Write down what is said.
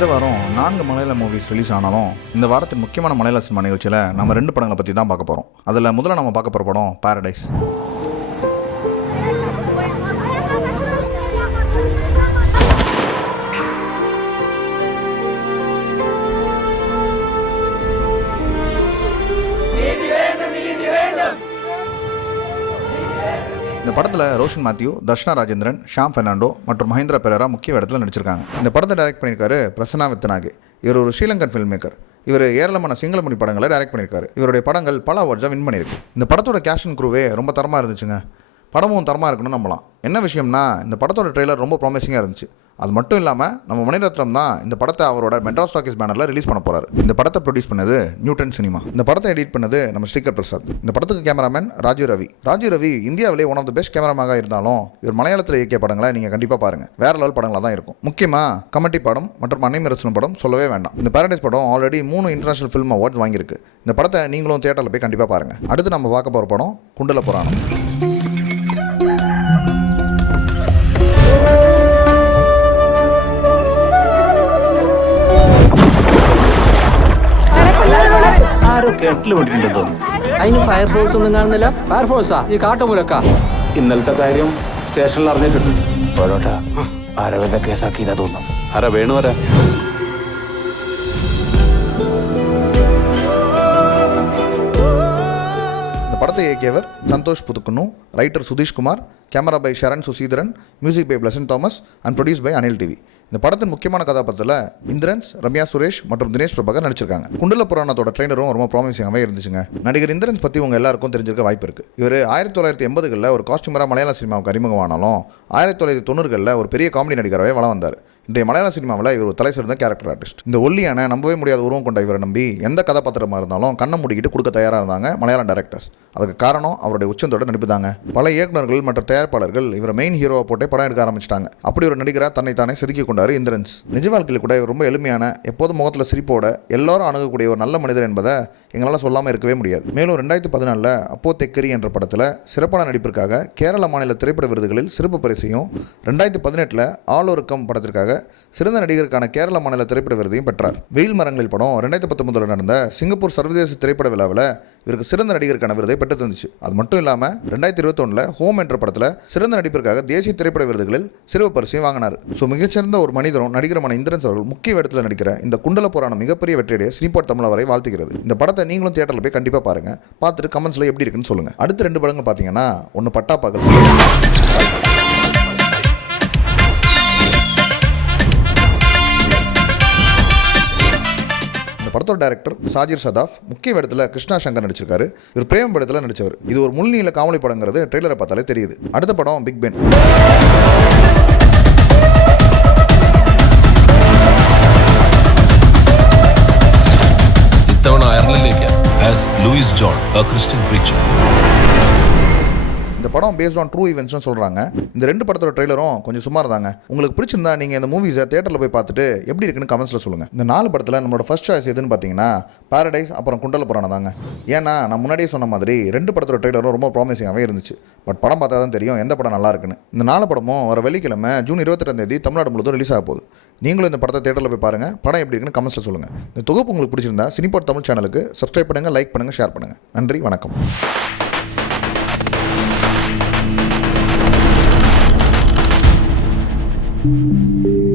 இந்த வாரம் 4 மலையாள மூவிஸ் ரிலீஸ் ஆனாலும் இந்த வாரத்தின் முக்கியமான மலையாள சினிமா நிகழ்ச்சியில் நம்ம 2 படங்களை பற்றி தான் பார்க்க போகிறோம். அதில் முதல்ல நம்ம பார்க்க போகிற படம் பாரடைஸ். இந்த படத்தில் ரோஷன் மேத்யூ, தர்ஷனா ராஜேந்திரன், ஷாம் பெர்னாண்டோ மற்றும் மஹேந்திரா பெரேரா முக்கிய இடத்துல நடிச்சிருக்காங்க. இந்த படத்தை டைரக்ட் பண்ணியிருக்காரு பிரசன்னா வித்தனாகே. இவர் ஒரு ஸ்ரீலங்கன் ஃபில்ம் மேக்கர். இவர் ஏராளமான சிங்கள மொழி படங்களை டைரக்ட் பண்ணியிருக்காரு. இவருடைய படங்கள் பல அவார்ட்ஸாக வின் பண்ணியிருக்கு. இந்த படத்தோட கேஷ் அண்ட் க்ரூவே ரொம்ப தரமாக இருந்துச்சுங்க. படமும் தரமாக இருக்குன்னு நம்பலாம். என்ன விஷயம்னா, இந்த படத்தோட ட்ரெய்லர் ரொம்ப ப்ராமிசிங்காக இருந்துச்சு. அது மட்டும் இல்லாமல் நம்ம மணிரத்னம் தான் இந்த படத்தை அவரோட மெட்ராஸ் டாக்கீஸ் பேனரில் ரிலீஸ் பண்ண போகிறாரு. இந்த படத்தை ப்ரொடியூஸ் பண்ணது நியூட்டன் சினிமா. இந்த படத்தை எடிட் பண்ணது நம்ம ஸ்ரீகர் பிரசாத். இந்த படத்துக்கு கேமராமேன் ராஜீவ் ரவி இந்தியாவிலே ஒன் ஆஃப் த பெஸ்ட் கேமராமேனாக இருந்தாலும் இவர் மலையாளத்தில் இயக்கிய படங்களை நீங்கள் கண்டிப்பாக பாருங்கள். வேற லெவல் படங்களாக தான் இருக்கும். முக்கியமாக கமெடி படம் மற்றும் அன்னைமிரசனம் படம் சொல்லவே வேண்டாம். இந்த பாரடைஸ் படம் ஆல்ரெடி 3 இன்டர்நேஷனல் ஃபில்ம் அவார்ட்ஸ் வாங்கியிருக்கு. இந்த படத்தை நீங்களும் தியேட்டரில் போய் கண்டிப்பாக பாருங்கள். அடுத்து நம்ம பார்க்க போகிற படம் குண்டல புராணம். അതിന് ഫയർഫോഴ്സ് ഒന്നും കാണുന്നില്ല. ഫയർഫോഴ്സാ ഈ കാട്ടുമൂലക്ക. ഇന്നലത്തെ കാര്യം സ്റ്റേഷനിൽ അറിഞ്ഞിട്ടുണ്ട്. പോരോട്ടാ അരവിന്ദ കേസാക്കിയതാ തോന്നും. ആരാ വേണു വരാ? இந்த படத்தை இயக்கியவர் Santhosh Puthukunnu, writer Sudheeshkumar, camera by Sharan Suseedharan, music by Pleasant Thomas and produce by Anil TV. இந்த படத்தின் முக்கியமான கதாபாத்திரத்தில் இந்திரன்ஸ், ரம்யா சுரேஷ் மற்றும் தினேஷ் பிரபாகர் நடிச்சிருக்காங்க. குண்டல புராணத்தோட ட்ரெய்லரும் ரொம்ப ப்ராமிசிங்காகவே இருந்துச்சுங்க. நடிகர் இந்திரன்ஸ் பற்றி உங்கள் எல்லாருக்கும் தெரிஞ்சிருக்க வாய்ப்பு இருக்குது. இவர் 1980களில் ஒரு காஸ்டியூமராக மலையாள சினிமாவுக்கு அறிமுகமானாலும் 1990களில் ஒரு பெரிய காமெடி நடிகராகவே வளம் வந்தார். இன்றைய மலையாள சினிமாவில் இவர் ஒரு தலை சிறந்த கேரக்டர் ஆர்டிஸ்ட். இந்த ஒல்லியான நம்பவே முடியாத உருவம் கொண்ட இவரை நம்பி எந்த கதாபாத்திரமாக இருந்தாலும் கண்ணை மூடிக்கிட்டு கொடுக்க தயாராக இருந்தாங்க மலையாள டைரக்டர்ஸ். அதுக்கு காரணம் அவருடைய உச்சந்தோட நடிப்பு தாங்க. பல இயக்குநர்கள் மற்றும் தயாரிப்பாளர்கள் இவரை மெயின் ஹீரோவை போட்டே படம் எடுக்க ஆரம்பிச்சிட்டாங்க. அப்படி ஒரு நடிகராக தன்னைத்தானே செதுக்கி கொண்டார் இந்திரன்ஸ். நிஜ வாழ்க்கையில் கூட இவர் ரொம்ப எளிமையான, எப்போதும் முகத்தில் சிரிப்போட எல்லாரும் அணுகக்கூடிய ஒரு நல்ல மனிதர் என்பதை எங்களால் சொல்லாமல் இருக்கவே முடியாது. மேலும் 2014 அப்போ தெக்கரி என்ற படத்தில் சிறப்பான நடிப்பிற்காக கேரள மாநில திரைப்பட விருதுகளில் சிறப்பு பரிசையும், 2018 ஆலோருக்கம் படத்திற்காக சிறந்த நடிகருக்கான கேரள மாநில திரைப்பட விருதையும் பெற்றார். வெயில் மரங்களில் படம் 2019 நடந்த சிங்கப்பூர் சர்வதேச திரைப்பட விழாவில் இவருக்கு சிறந்த நடிகருக்கான விருதை பெற்று தந்துச்சு. அது மட்டும் இல்லாமல் 2021 ஹோம் என்ற படத்தில் சிறந்த நடிப்பிற்காக தேசிய திரைப்பட விருதுகளில் சிறப்பு பரிசையும் வாங்கினார். ஸோ மிகச்சிறந்த ஒரு மனிதரும் நடிகருமான இந்திரன்ஸ் அவர்கள் முக்கிய இடத்துல நடிக்கிற இந்த குண்டல புராணம் மிகப்பெரிய வெற்றியடைய சினிபாட் தமிழ் வரை வாழ்த்துகிறது. இந்த படத்தை நீங்களும் தியேட்டரில் போய் கண்டிப்பாக பாருங்க. பார்த்துட்டு கமெண்ட்ஸ்ல எப்படி இருக்குன்னு சொல்லுங்க. அடுத்த 2 படங்கள் பார்த்தீங்கன்னா, ஒன்று பட்டாப்பகல். படத்தோட டைரக்டர் சாஜிர் சதாஃப், முக்கிய இடத்துல கிருஷ்ணா சங்கர் நடிச்சிருக்காரு. இவர் பிரேம் படத்தில் நடிச்சவர். இது ஒரு முள்நீள காமெடி படங்கிறது ட்ரெய்லரை பார்த்தாலே தெரியுது. அடுத்த படம் பிக் பென். ഇത്തവണ അയർലൻഡിലേക്ക് as Louis John, a Christian preacher. இந்த படம் பேஸ்ட் ஆன் ட்ரூ ஈவெண்ட்ஸ்னு சொல்கிறாங்க. இந்த 2 படத்தோட ட்ரெய்லரும் கொஞ்சம் சுமார் தாங்க. உங்களுக்கு பிடிச்சிருந்தா நீங்கள் இந்த மூவிஸை தியேட்டரில் போய் பார்த்துட்டு எப்படி இருக்குன்னு கமெண்ட்ஸில் சொல்லுங்கள். இந்த 4 படத்தில் நம்மளோட ஃபர்ஸ்ட் சாய்ஸ் எதுன்னு பார்த்தீங்கன்னா பாரடைஸ் அப்புறம் குண்டல புராணம் தாங்க. ஏன்னா நான் முன்னாடியே சொன்ன மாதிரி 2 படத்தோட ட்ரெய்லரும் ரொம்ப ப்ராமிசிங்காகவே இருந்துச்சு. பட் படம் பார்த்தா தான் தெரியும் எந்த படம் நல்லா இருக்குன்னு. இந்த 4 படமும் வர வெள்ளிக்கிழமை ஜூன் 22 தமிழ்நாடு முழுவதும் ரிலீஸ் ஆக போகுது. நீங்களும் இந்த படத்தை தியேட்டரில் போய் பாருங்கள். படம் எப்படி இருக்குன்னு கமெண்ட்ஸில் சொல்லுங்கள். இந்த தொகுப்பு உங்களுக்கு பிடிச்சிருந்தா சினிபாட் தமிழ் சேனலுக்கு சப்ஸ்கிரைப் பண்ணுங்கள், லைக் பண்ணுங்கள், ஷேர் பண்ணுங்கள். நன்றி, வணக்கம். Thank you.